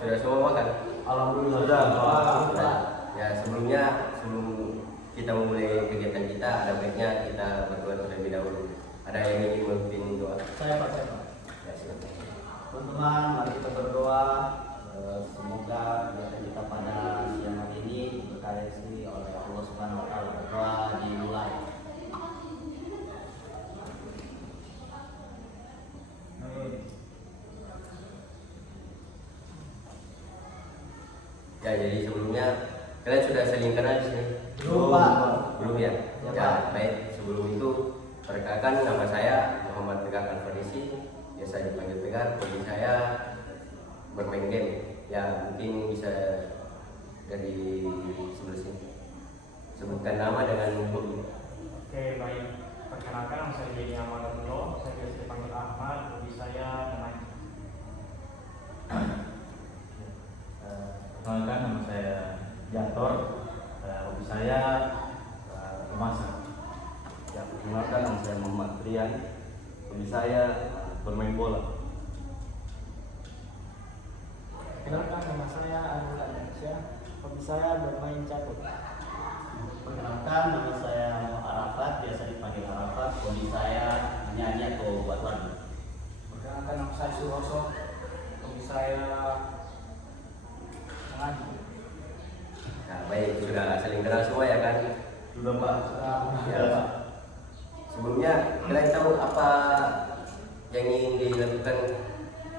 Sudah semua makan? Alhamdulillah Sudah. Ya sebelum kita memulai kegiatan kita, ada baiknya kita berdoa terlebih dahulu. Ada yang ingin memimpin doa? Saya Pak. Ya silakan. Teman-teman, mari kita berdoa. Semoga kegiatan kita pada siang hari ini berkahi oleh Allah Subhanahu Wa Taala. Berdoa dimulai. Ya jadi sebelumnya kalian sudah saling kenal di sini? Belum, Pak. Belum ya? Ya, Ya, Pak. baik. Sebelum itu perkenalkan, nama saya Muhammad Tegar Alfarisi, biasa dipanggil Tegar. Hobi saya bermain game. Ya mungkin bisa dari sebelah sini. Sebutkan nama dengan hobi. Oke, baik. Perkenalkan, saya Jenny Amadullah. Saya biasa dipanggil Ahmad. Hobi saya memancing. Perkenalkan, nama saya Jantor. Hobi saya memasak. Ya, perkenalkan, nama saya Muhammad Trian. Hobi saya bermain bola. Perkenalkan, nama saya Arul Indonesia. Hobi saya bermain catur. Perkenalkan, nama saya Arafat, biasa dipanggil Arafat. Hobi saya nyanyi atau buat lagu. Perkenalkan, nama saya Suroso. Hobi saya mengaji. Nah, baik, sudah saling kenal semua ya kan? Sudah Pak. Ya, Pak. Sebelumnya kalian tahu apa yang ingin dilakukan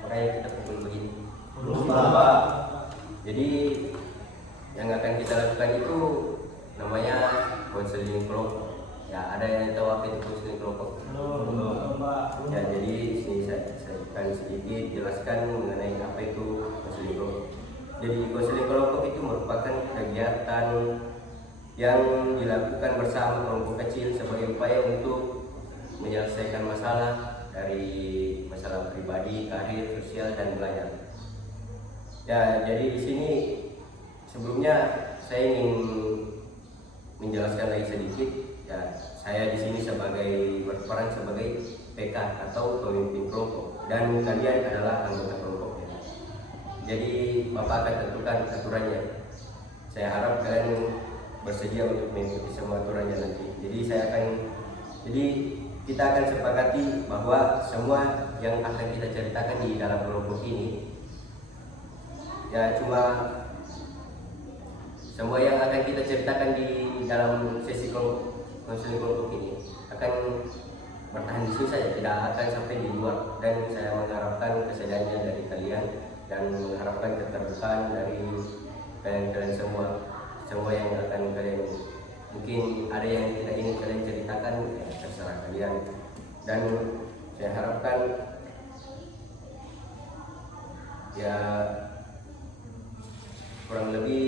makanya kita kumpul begini? Belum Pak. Jadi yang akan kita lakukan itu namanya konseling kelompok. Ya, ada yang tahu apa itu konseling kelompok? Belum. Ya, jadi sini saya akan sedikit jelaskan mengenai apa itu konseling kelompok. Jadi konseling kelompok itu merupakan kegiatan yang dilakukan bersama kelompok kecil sebagai upaya untuk menyelesaikan masalah dari masalah pribadi, karir, sosial, dan belajar. Ya, jadi di sini sebelumnya saya ingin menjelaskan lagi sedikit. Ya, saya di sini berperan sebagai PK atau pemimpin kelompok dan kalian adalah anggota kelompoknya. Jadi Bapak akan tentukan aturannya. Saya harap kalian bersedia untuk mengikuti semua aturannya nanti. Jadi kita akan sepakati bahwa semua yang akan kita ceritakan di dalam kelompok ini ya semua yang akan kita ceritakan di dalam sesi konseling kelompok ini akan bertahan di sini saja, tidak akan sampai di luar. Dan saya mengharapkan kesediaannya dari kalian dan mengharapkan keterbukaan dari kalian semua yang akan kalian, mungkin ada yang tidak ingin kalian ceritakan, ya terserah kalian. Dan saya harapkan ya kurang lebih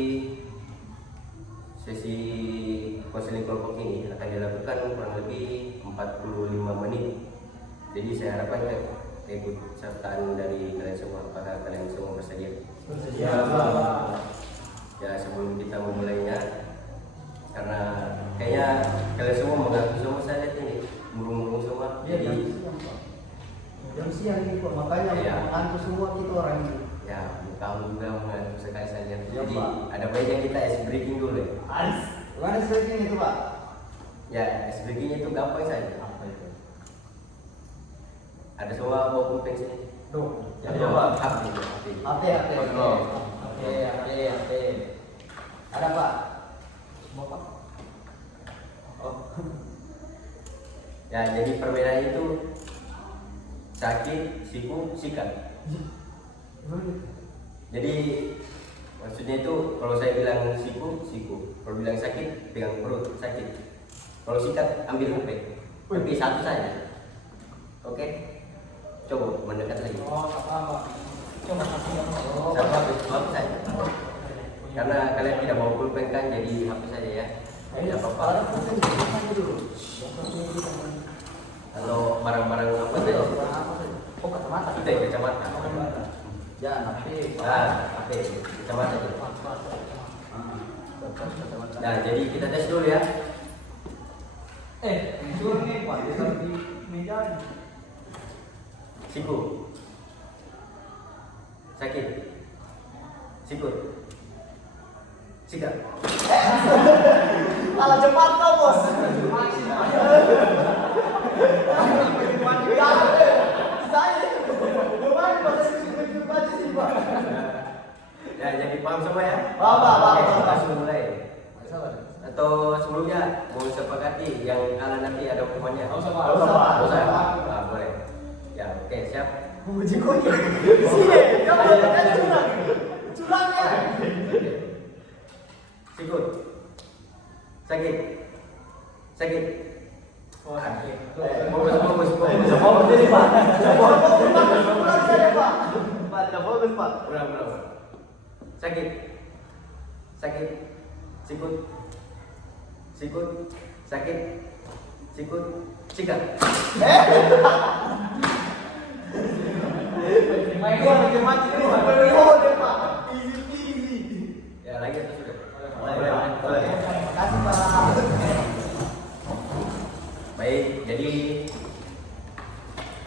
sesi konseling kelompok ini akan dilakukan kurang lebih 45 menit. Jadi saya harapkan ikut sertaan dari kalian semua. Apakah kalian semua bersedia? Ya, sebelum kita memulainya, karena kayaknya kalian semua mengaku semua, saya lihat ini murung-murung semua. Jadi Jam siang ini kok, makanya Iya. mengantuk semua kita orang ini. ya kamu juga mengaku sekali saja. Iya, Jadi Pak. ada baiknya kita ice breaking dulu ya. Mana sebaiknya itu Pak? Ya, ice breaking itu gampang saja. Apa itu? Ada semua bawa pulpen sini. Tuh. Ya, Iya, Pak. HP. HP. Ada Pak? Bapak. Oh. Ya, jadi perbedaan itu sakit, siku, sikat. Jadi maksudnya itu kalau saya bilang siku, kalau bilang sakit, pegang perut, sakit. Kalau sikat, ambil HP. Tapi satu saja. Oke? Coba mendekat lagi. Oh, apa? Coba kasih Satu HP saja. Karena kalian tidak bawa pulpen kan, jadi HP saja ya. Tidak apa-apa. Atau barang-barang apa saja. Oh, kacamata. Itu ya, kacamata. Ya, nanti HP, kacamata itu. Nah, jadi kita tes dulu ya. Muncul nih, Pak. Di meja. Siku. Sakit. sikut, sikat. Kalah cepat kau bos. Saya kemarin pada sisi baca sih pak. Ya, jadi paham semua ya? Paham. Oke, langsung mulai. Atau sebelumnya mau sepakati yang ala nanti ada hukumannya? Nah, boleh. Ya, oke, siap. Puji kau sini, kamu kan curang ya. Sikut, sakit. Fokus. Jadi pak, Pak tidak fokus pak. Ulang. Sakit. Sikut. Sakit. Sikut. Sikat. Ya, lagi atau sudah? Boleh. Kasih pak. Baik, jadi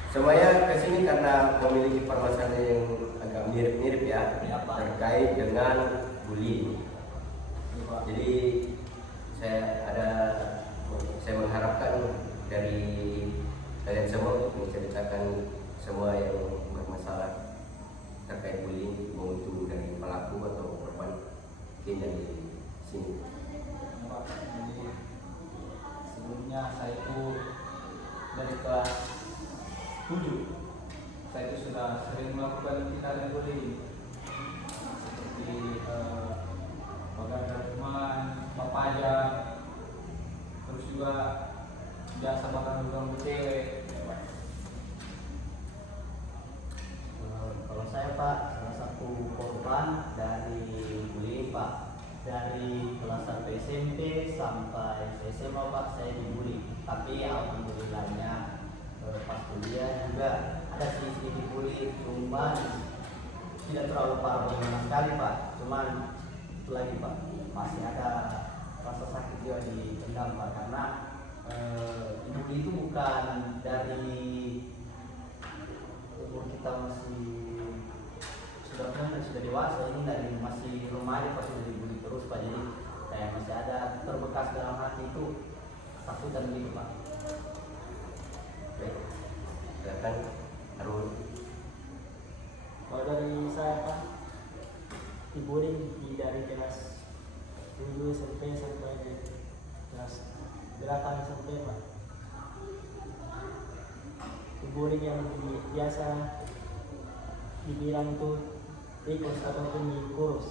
semuanya kesini karena memiliki permasalahan yang agak mirip-mirip ya, terkait dengan bullying. Jadi saya mengharapkan dari kalian semua untuk menceritakan semua yang bermasalah terkait bullying, mau itu dari pelaku atau korban. Mungkin dari sini. Sebelumnya saya itu dari kelas 7 saya itu sudah sering melakukan tindakan bullying seperti bagan teman, bapaja, terus juga biasa makan ganggu cewek. Kalau saya pak, salah satu korban dari bullying pak. Dari kelas 1 SMP sampai SMA pak saya dibully. Tapi alhamdulillahnya pas kuliah juga ada sedikit dibully, cuma tidak terlalu parah bagaimana sekali pak. Cuman itu lagi pak, masih ada rasa sakit juga di pendam pak, karena dibully itu bukan dari umur kita sudah dewasa, ini dari masih remaja pas sudah dibully terus pak. Jadi kayak masih ada terbekas dalam hati itu, takutan gitu pak. Baik, silakan Arul. Kalau dari saya pak, dibullying dari kelas 7 SMP sampai kelas 8 SMP pak. Dibullying yang biasa dibilang tuh tikus ataupun mie kurus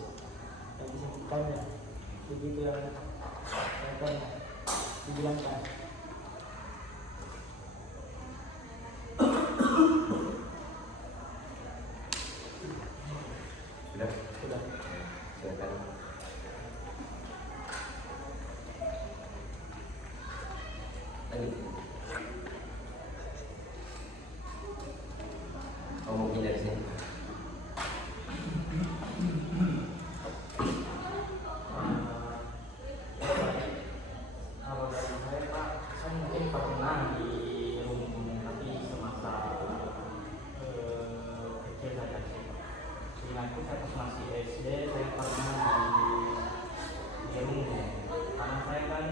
yang disebutkannya, begitu yang saya pernah dibilangkan. Sudah. Silakan. Lanjut. Oh, mungkin dari sini. Kalau dari saya pak, saya mungkin pernah di rumah tapi semasa kecil saya sih. Ingatku saya pas masih SD saya pernah di rumah karena saya kan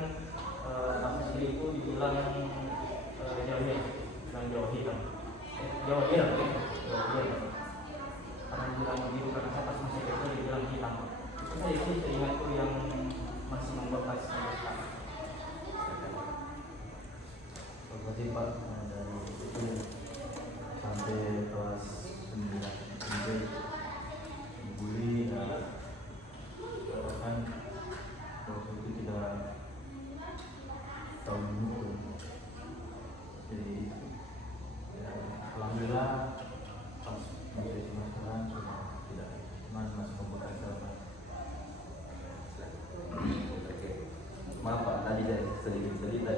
pas SD itu dibilang jauhi kan. Karena dibilang begitu karena saya pas masih kecil dibilang hitam. Itu saya sih teringatku yang masih membekas sampai sekarang. Berarti Pak dari itu sampai kelas 9 SMP dibully kan waktu itu tidak tahu mengukur. Jadi ya, alhamdulillah pas masih SMA sekarang sudah tidak, cuman masih membekas dalam. Oke. Maaf Pak, tadi saya sedikit cerita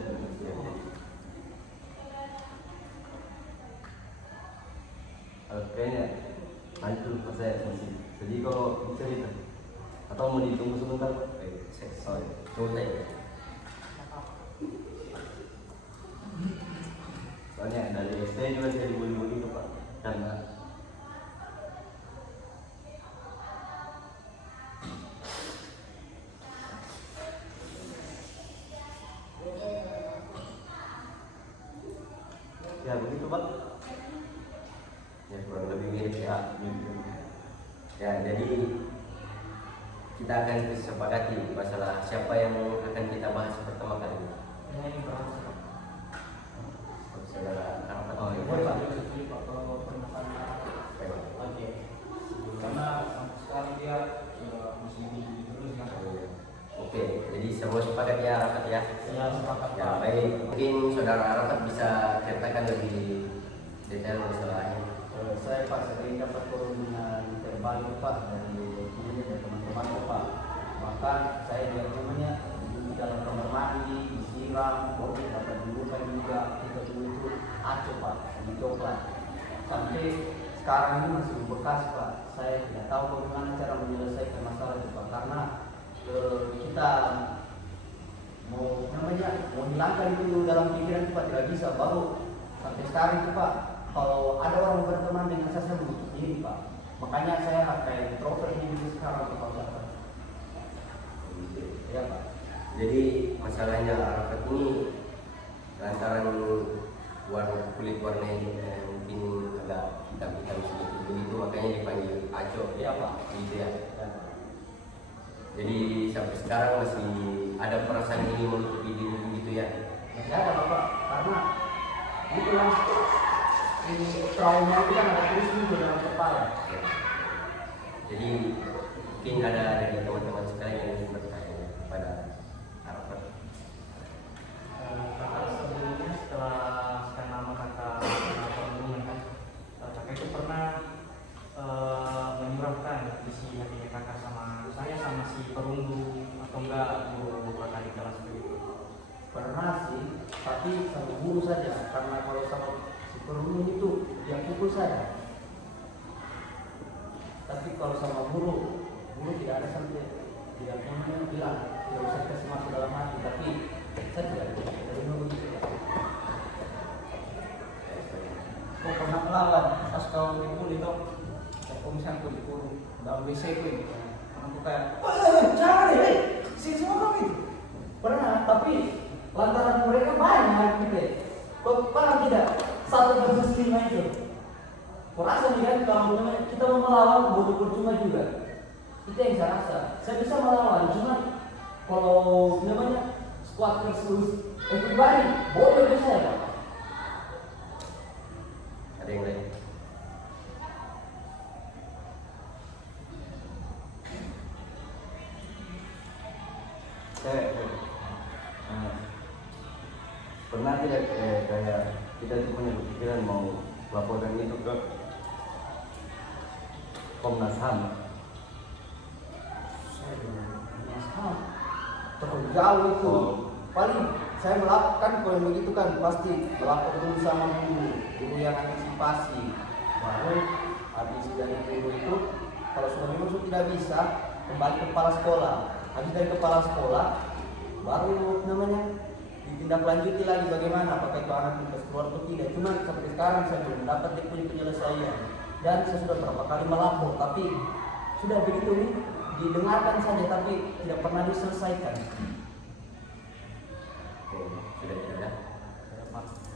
kayaknya lanjut pas saya masih jadi kalau cerita atau mau ditunggu sebentar Pak? Sorry, tunggu saya. Soalnya dari SD juga saya dibully begitu Pak, karena Ya, jadi kita akan sepakati masalah siapa yang akan kita bahas pertama kali ini. Ya, ini berapa? Saudara Arafat. Oh, iya. Boleh Pak, jadi Pak kalau permasalahan oke. Karena sampai sekarang dia masih di terus kan. Oke, jadi semua sepakat ya Arafat ya. Ya, sepakat Ya, Pak. baik. Mungkin saudara Arafat bisa ceritakan lebih detail masalahnya. Saya Pak sering dapat perundingan verbal Pak dari teman-teman Pak. Bahkan saya juga namanya di dalam kamar mandi, disiram, bobot dapat dilupain juga, kita dulu itu aco Pak, dicoklat. Sampai sekarang ini masih membekas Pak. Saya tidak tahu bagaimana cara menyelesaikan masalah itu Pak, karena kita mau hilangkan itu dalam pikiran Pak tidak bisa. Baru sampai sekarang itu Pak, kalau ada orang berteman dengan saya menutup diri Pak. Makanya saya kayak introvert ini sekarang Pak. Ya Pak. Jadi masalahnya Arafat ini lantaran kulit warna ini mungkin agak hitam-hitam sedikit begitu, makanya dipanggil Aco. Iya Pak. Gitu ya. Ya, Pak. Jadi sampai sekarang masih ada perasaan ini menutupi diri begitu ya. Masih ada Bapak, karena itu kan ini trauma itu kan ada terus juga dalam kepala. Ya. Jadi mungkin ada dari teman-teman sekalian yang ingin bertanya kepada Arafat. Kakak sebelumnya setelah sekian lama kakak perundungan kan, kakak itu pernah menyuarakan isi hatinya kakak sama saya sama si perundung atau enggak guru kakak di kelas itu? Pernah sih, tapi sama guru saja. Karena kalau sama si perundung itu dia pukul saya. Tapi kalau sama guru tidak ada sampai tidak pernah bilang tidak usah kasih masuk dalam hati. Tapi saya tidak terima begitu. Kau pernah melawan pas kau dipukul itu, kalau misalnya kau dipukul dalam WC itu, aku kayak, jangan deh, sini semua kau itu. Pernah, tapi lantaran mereka banyak gitu. Kok pernah tidak satu versus 5 itu? Kurasa nih kan kalau kita mau melawan bodoh percuma juga. Itu yang saya rasa. Saya bisa melawan, cuma kalau squad versus everybody, bodoh itu saya Pak. Ada yang lain? Saya pernah tidak kayak kita tuh punya pikiran mau laporkan itu ke Komnas HAM. Saya dengan Komnas HAM terlalu jauh itu. Paling saya melakukan kalau begitu kan pasti melapor dulu sama guru yang antisipasi. Baru habis dari guru itu, kalau sudah memang sudah tidak bisa, kembali ke kepala sekolah. Habis dari kepala sekolah, baru ditindaklanjuti lagi bagaimana apakah itu anak kita keluar atau tidak. Cuma sampai sekarang saya belum dapat penyelesaian. Dan saya sudah berapa kali melapor, tapi sudah begitu nih didengarkan saja tapi tidak pernah diselesaikan. Oke, sudah tidak ada.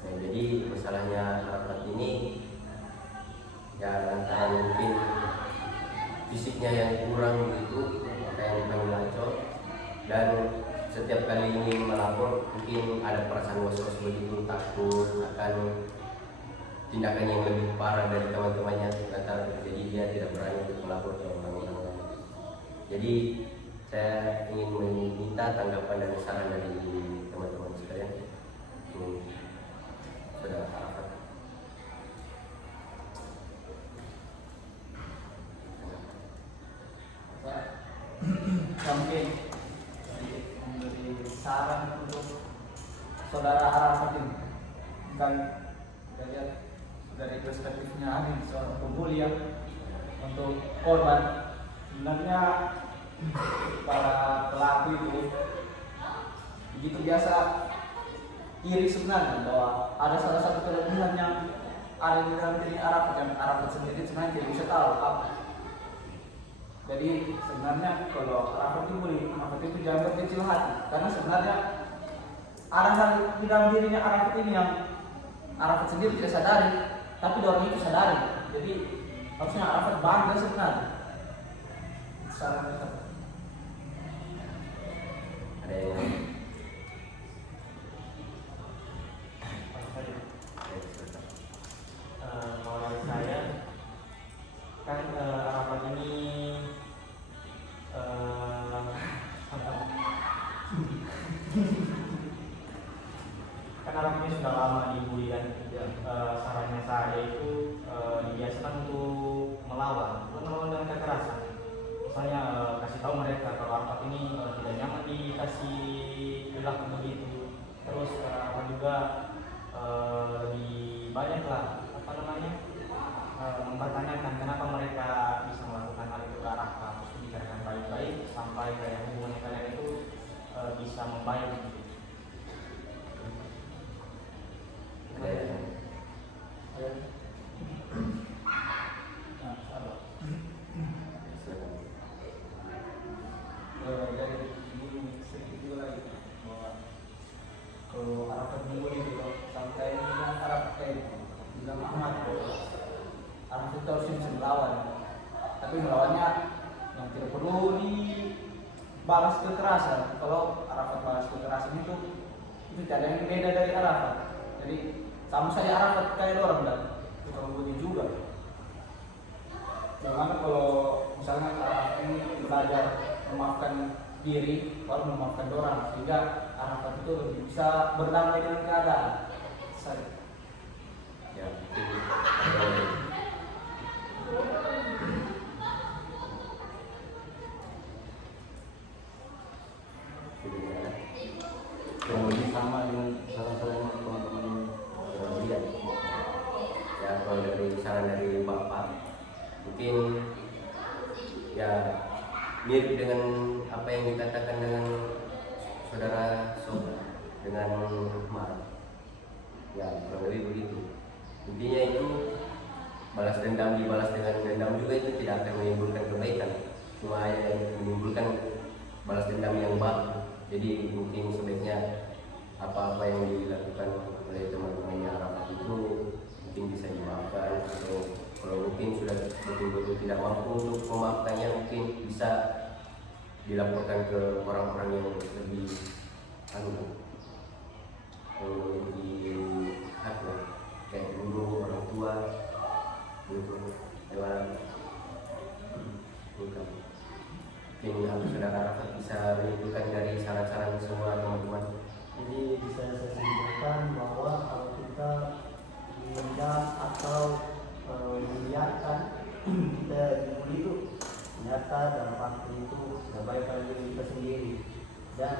Ya, jadi masalahnya Arafat ini ya lantaran mungkin fisiknya yang kurang begitu, maka yang dipanggil Aco. Dan setiap kali ingin melapor mungkin ada perasaan was-was begitu, takut akan tindakan yang lebih parah dari teman-temannya, jadi dia tidak berani untuk melapor ke orang-orang lain. Jadi saya ingin meminta tanggapan dan saran dari teman-teman sekalian. Saudara Arafat. Mungkin memberi saran untuk saudara Arafat ini, kan dari perspektifnya Amin seorang pembuli ya, untuk korban. Sebenarnya para pelaku itu begitu biasa iri sebenarnya bahwa ada salah satu kelebihan yang ada di dalam diri Arafat yang Arafat sendiri sebenarnya tidak bisa tahu apa. Jadi sebenarnya kalau Arafat itu jangan berkecil hati, karena sebenarnya ada hal di dalam dirinya Arafat ini yang Arafat sendiri tidak sadari, tapi orang itu sadari. Jadi harusnya Arafat bangga sebenarnya. sarannya apa? Ada yang Kalau dari saya kan harapan ini kan harapan ini sudah lama dibully kan. Sarannya saya itu dibiasakan untuk melawan dengan kekerasan. Misalnya kasih tahu mereka kalau harapan ini tidak nyaman dikasih perilaku begitu. Terus harapan juga lebih banyak lah mempertanyakan kenapa mereka bisa melakukan hal itu ke arah harus dibicarakan baik-baik sampai kayak hubungan kalian itu bisa membaik gitu. ada yang Nah, salah. silakan. Dari ini sedikit juga lagi bahwa kalau harapan minggu itu sampai bilang harap bilang Ahmad Arafat itu harus bisa melawan, tapi melawannya yang tidak perlu dibalas kekerasan. Kalau Arafat balas kekerasan itu tidak ada yang beda dari Arafat. Jadi sama saja Arafat kayak orang dan tukang budi juga. Bagaimana kalau misalnya Arafat ini belajar memaafkan diri baru memaafkan orang, sehingga Arafat itu lebih bisa berdamai dengan keadaan. Ya, mungkin kurang lebih sama dengan saran-saran teman-teman lihat. ya kalau dari saran dari Bapak mungkin ya mirip dengan apa yang dikatakan dengan saudara dengan Mar. Ya kurang lebih begitu. Intinya itu balas dendam dibalas dengan dendam juga itu tidak akan menimbulkan kebaikan, cuma yang menimbulkan balas dendam yang baku. Jadi mungkin sebaiknya apa-apa yang dilakukan oleh teman-temannya Arafat itu mungkin bisa dimaafkan, atau kalau mungkin sudah betul-betul tidak mampu untuk memaafkannya mungkin bisa dilaporkan ke orang-orang yang lebih memiliki hak kayak guru, orang tua gitu lewat bukan. Mungkin saudara Arafat bisa menyimpulkan dari saran-saran semua teman-teman. Jadi bisa saya simpulkan bahwa kalau kita menendam atau membiarkan kita dibully itu ternyata dalam waktu itu tidak baik bagi kita sendiri. Dan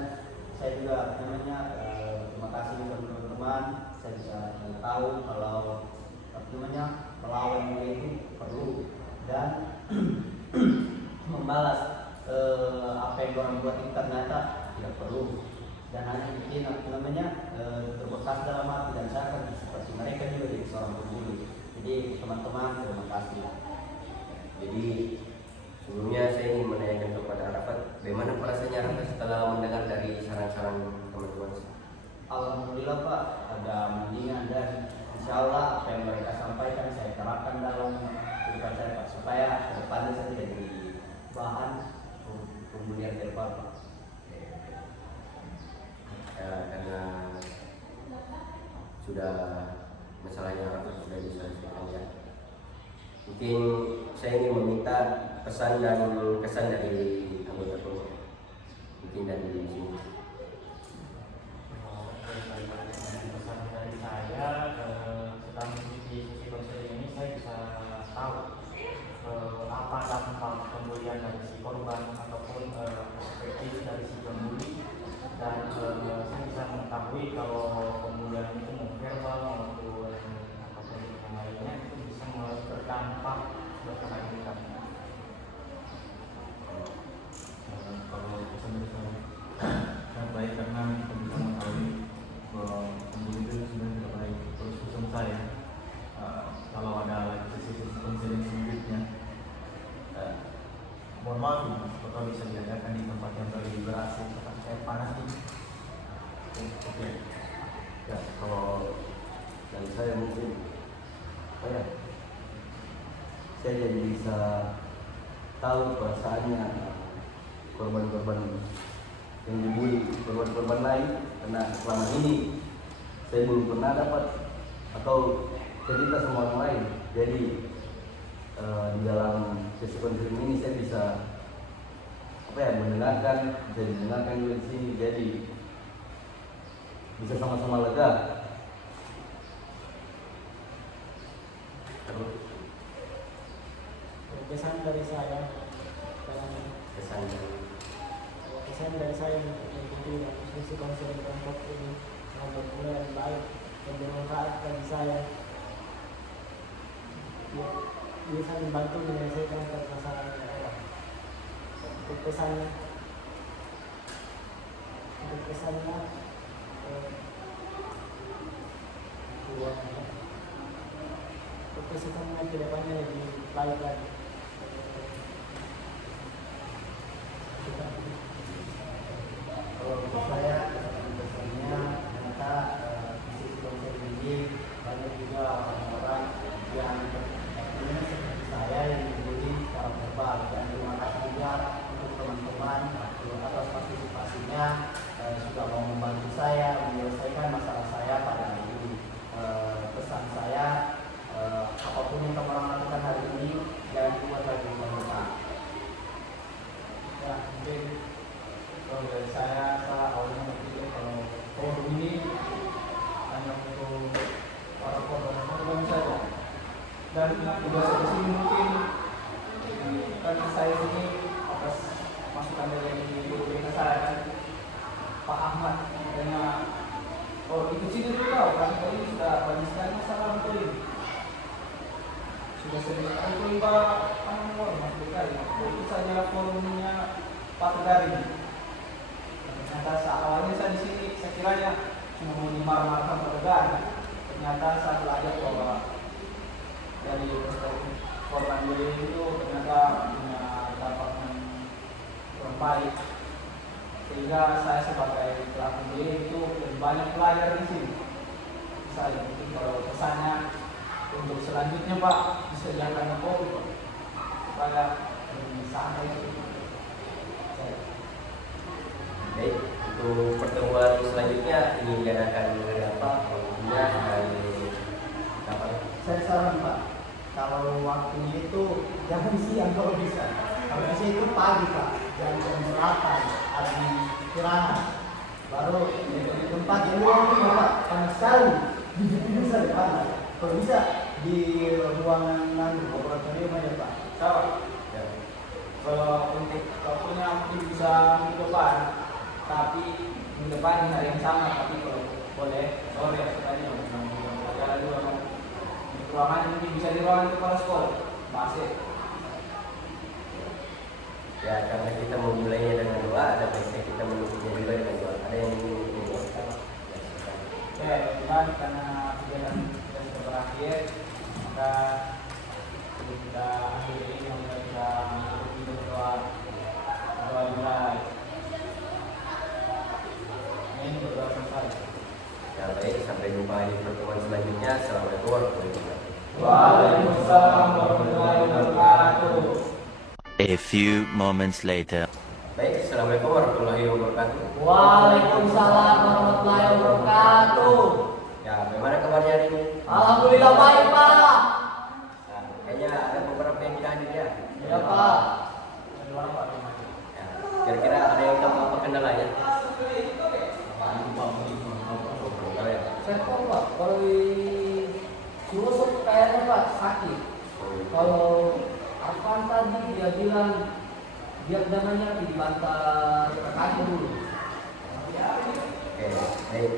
saya juga terima kasih kepada teman-teman. Saya bisa tahu kalau melawan bully itu perlu dan membalas apa yang orang buat itu ternyata tidak perlu, dan hanya bikin terbekas dalam hati dan saya akan seperti mereka juga jadi seorang pembuli. Jadi teman-teman terima kasih. Jadi sebelumnya saya ingin menanyakan kepada Arafat, bagaimana perasaannya Arafat setelah mendengar dari saran-saran teman-teman? Alhamdulillah Pak, ada mendingan dan insya Allah apa yang mereka sampaikan saya terapkan dalam kehidupan saya Pak, supaya ke depannya saya tidak jadi bahan pembulian verbal Pak. Ya, karena sudah masalahnya Arafat sudah diselesaikan ya. Mungkin saya ingin meminta pesan dan kesan dari anggota kelompok. Mungkin dari sini. Pesan dari saya setelah mengikuti sesi konseling ini saya bisa tahu apa dampak pembulian dari si korban ataupun perspektif dari si pembuli, dan saya bisa mengetahui kalau pembulian itu mau verbal maupun apapun yang lainnya itu bisa berdampak berkaitan kita. Kalau pesan dari saya sangat baik karena kita bisa mengetahui bahwa pembuli itu sebenarnya tidak baik. Terus pesan saya kalau ada lagi sesi-sesi konseling selanjutnya, mohon maaf ini, apakah bisa diadakan di tempat yang lebih ber-AC tempat saya panas ini. Oke. Ya, kalau dari saya mungkin saya jadi bisa tahu perasaannya korban-korban yang dibully, korban-korban lain, karena selama ini saya belum pernah dapat atau cerita sama orang lain. Jadi di dalam sesi konseling ini saya bisa mendengarkan, bisa didengarkan juga di sini, jadi bisa sama-sama lega. Kesan dari saya kesan dari saya mengikuti diskusi konseling kelompok ini sangat berguna dan baik dan bermanfaat bagi saya. Bisa membantu menyelesaikan permasalahan yang ada. Untuk kesannya kesannya ke depannya lebih baik lagi. Kalau untuk saya kesannya ternyata di sisi konseling ini banyak juga orang-orang yang ini seperti saya yang dibully secara verbal, dan terima kasih juga untuk teman-teman atas partisipasinya sudah mau membantu saya menyelesaikan masalah saya pada hari ini. Pesan saya, apapun yang kamu lakukan hari ini jangan buat lagi bulan depan. Ya, mungkin kalau dari saya awalnya berpikir kalau forum ini hanya untuk para korban saja, dan juga sesi mungkin kan saya ini atas masukan dari guru saya kan, Pak Ahmad, katanya ikut sini dulu kau, karena ini sudah banyak sekali masalah untuk ini, sudah sering sekali Pak Anwar Mas Bekari, itu saja forumnya Pak Tegari. Ternyata awalnya saya di sini saya kiranya cuma mau dimarah-marahkan Pak Tegari, ternyata saya belajar bahwa dari perspektif korban bullying itu ternyata punya dampak yang kurang baik, sehingga saya sebagai pelaku bullying itu lebih banyak belajar di sini. Saya mungkin kalau pesannya untuk selanjutnya Pak disediakan kopi Pak, supaya lebih santai. Baik, untuk pertemuan selanjutnya ini diadakan hari apa? Waktunya hari kapan? Saya saran Pak, kalau waktunya itu jangan siang kalau bisa. Kalau bisa itu pagi Pak, jam 8 hari istirahat. Baru di tempat yang luang itu Pak, panas sekali. Bisa panas. Kalau bisa di ruangan laboratorium aja Pak. Sama. Ya. Kalau untuk waktunya mungkin bisa minggu depan, tapi minggu depan hari yang sama, tapi kalau boleh sore sekali jalan dulu kan. Di ruangan mungkin bisa di ruangan kepala sekolah, masih. Ya, karena kita memulainya dengan doa, ada baiknya kita menutupnya juga dengan doa. Ada yang ingin mendoakan? Ya, teman, karena kegiatan kita sudah berakhir, maka kita akhiri ini, kita berdoa dimulai. Ini berdoa selesai. Ya baik, sampai jumpa di pertemuan selanjutnya. Assalamualaikum warahmatullahi wabarakatuh. Waalaikumsalam warahmatullahi wabarakatuh. A few moments later. Baik, assalamualaikum warahmatullahi wabarakatuh. Waalaikumsalam warahmatullahi wabarakatuh. Ya, bagaimana kabarnya hari ini? Alhamdulillah baik Pak. Nah, kayaknya ada beberapa yang tidak hadir ya. Ya Pak. Ya, kira-kira ada yang tahu apa kendalanya? Ya. Saya tahu Pak, kalau di Surusuk kayaknya Pak sakit. Kalau Arfan tadi dia bilang dia dananya dibantar kaki dulu. Oke, baik.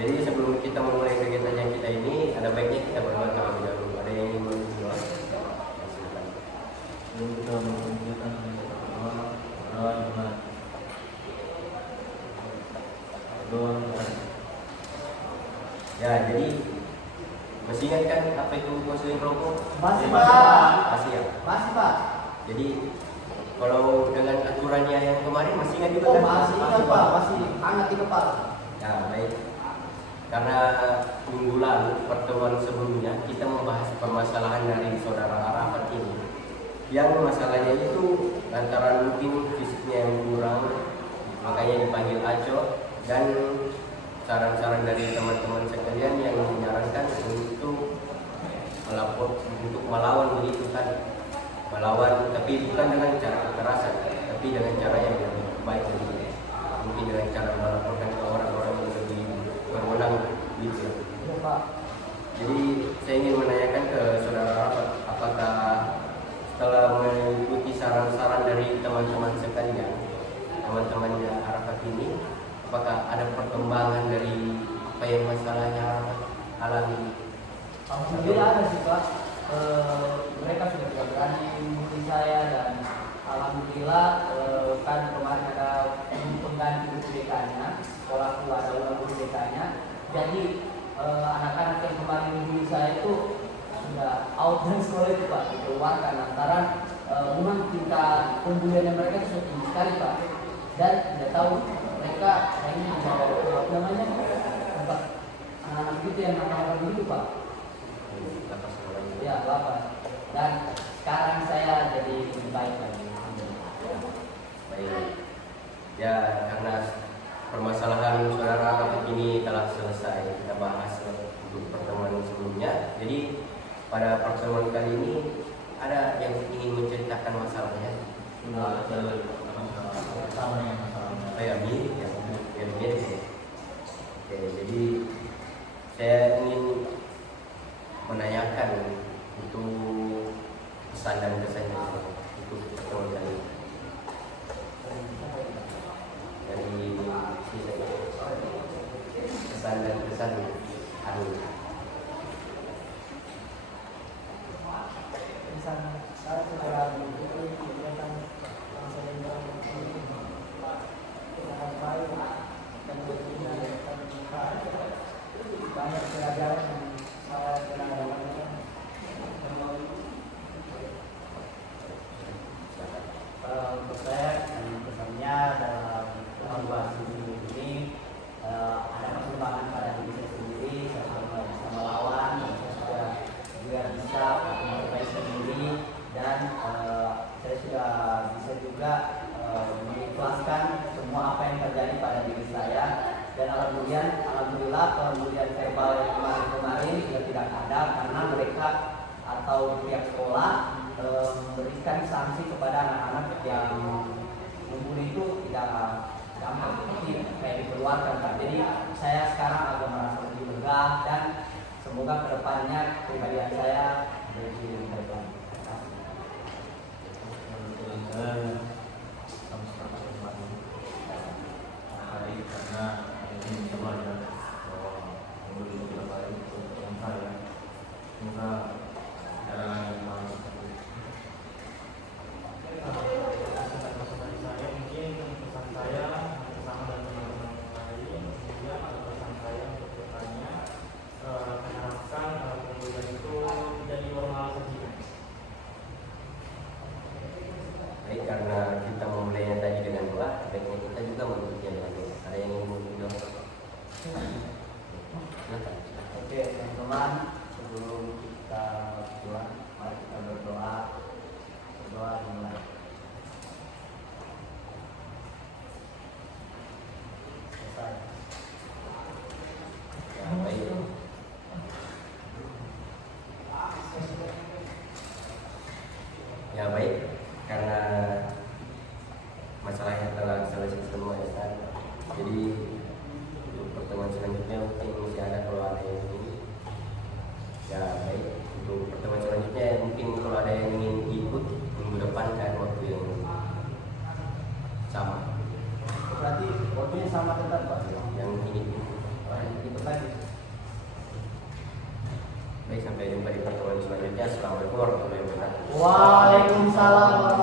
Jadi sebelum kita memulai kegiatan yang kita ini, ada baiknya kita berdoa terlebih dahulu. Ada yang ingin berdoa? Ya, silakan. Sebelum kita mengerjakan berdoa gimana? Doa. Ya, jadi masih ingat kan apa itu konseling kelompok? Masih Pak. Masih ya. Masih Pak. Jadi kalau dengan aturannya yang kemarin masih ingat juga Oh kan? masih ingat Pak, masih hangat di kepala. Ya, baik. Karena minggu lalu pertemuan sebelumnya kita membahas permasalahan dari saudara Arafat ini. yang masalahnya itu lantaran mungkin fisiknya yang kurang, makanya dipanggil Aco. Dan saran-saran dari teman-teman sekalian yang menyarankan untuk melapor, untuk melawan begitu kan, melawan tapi bukan dengan cara kekerasan, tapi dengan cara yang lebih baik lagi, mungkin dengan cara melaporkan ke orang-orang yang lebih berwenang gitu. Ya Pak. Jadi saya ingin menanyakan ke saudara Arafat, apakah setelah mengikuti saran-saran dari teman-teman sekalian, teman-temannya Arafat ini, apakah ada perkembangan dari apa yang masalahnya Arafat alami? Alhamdulillah ada sih Pak. Mereka sudah tidak berani menghubungi saya, dan alhamdulillah kan kemarin ada pengganti UTBK-nya, sekolahku ada ulang UTBK-nya. Jadi anak-anak yang kemarin menghubungi saya itu sudah out dari sekolah itu Pak, dikeluarkan lantaran memang tingkat pembulian mereka itu sudah tinggi sekali Pak. Dan tidak tahu mereka ini apa namanya tempat anak-anak gitu yang nakal begitu Pak. Ya, Bapak. Dan sekarang saya jadi lebih baik lagi. Baik. Ya, karena permasalahan saudara Arafat ini telah selesai kita bahas untuk pertemuan sebelumnya. Jadi pada pertemuan kali ini ada yang ingin menceritakan masalahnya. Sudah ada sama dengan masalahnya. Kayak mirip ya, mirip ya. Oke, jadi saya ingin menanyakan untuk pesan dan kesannya untuk pertemuan kali ini. Dari sisi pesan dan kesan Arul. Misalnya saya sudah mengikuti kegiatan yang saya lakukan dengan baik dan berguna dan bermanfaat. Banyak pelajaran yang saya telah dapatkan. Untuk saya pesannya dalam evaluasi ini ada perkembangan pada diri saya sendiri. Saya sudah bisa melawan, saya juga bisa memperbaiki sendiri, dan saya sudah bisa juga mengikhlaskan semua apa yang terjadi pada diri saya. Dan alhamdulillah pembulian verbal yang kemarin sudah tidak ada, karena mereka atau pihak sekolah memberikan sanksi kepada anak-anak yang membuli itu tidak gampang seperti kayak dikeluarkan Pak. Jadi saya sekarang agak merasa lebih lega, dan semoga kedepannya kepribadian saya lebih baik lagi. Saya sama seperti kemarin hari karena ini bisa belajar bahwa membeli itu tidak baik untuk teman saya. Semoga ada yang mau seperti itu. Pesan dari saya mungkin pesan saya bersama dan teman-teman lain, kemudian pesan saya untuk bertanya, mengharapkan pembulian itu tidak dinormalisasikan. Baik, karena kita memulainya tadi dengan doa, baiknya kita juga menutupnya dengan doa. Ada yang ingin mendoa? Silakan. Oke teman-teman, sebelum kita pulang, mari kita berdoa. Berdoa dimulai. Selesai. Ya, baik. Ya baik, karena masalahnya telah selesai semua ya kan. Jadi untuk pertemuan selanjutnya mungkin masih ada kalau ada yang ingin. Ya baik, untuk pertemuan selanjutnya mungkin kalau ada yang ingin ikut minggu depan kan waktu yang sama. Berarti waktunya sama tetap Pak. Yang ingin Ikut lagi. baik, sampai jumpa di pertemuan selanjutnya. Assalamualaikum warahmatullahi wabarakatuh. Waalaikumsalam.